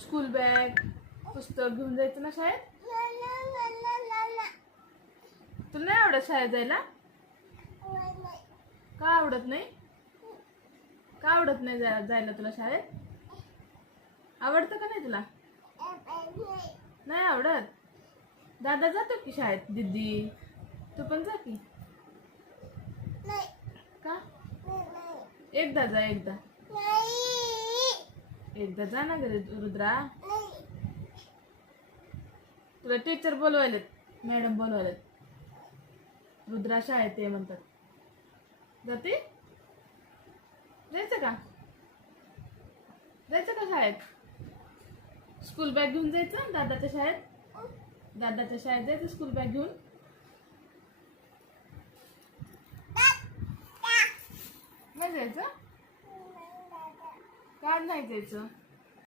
School bag पुस्तक घेऊन जायचं ना शाळेत. तुला नाही आवडत शाळेत जायला? का आवडत नाही? का आवडत नाही जायला तुला शाळेत? आवडतं का नाही तुला? नाही आवडत. दादा जातो की शाळेत. दीदी तू पण जा की. का? एकदा जा. एकदा जा ना घरी रुद्रा. तुला टीचर बोलवायलेत, मॅडम बोलवायलेत. रुद्रा शाळेत ये म्हणतात. जाते? जायचं का? जायचं का शाळेत? स्कूल बॅग घेऊन जायचं दादाच्या शाळेत. दादाच्या शाळेत जायचं स्कूल बॅग घेऊन. नाही जायचं? का नाही जायचं?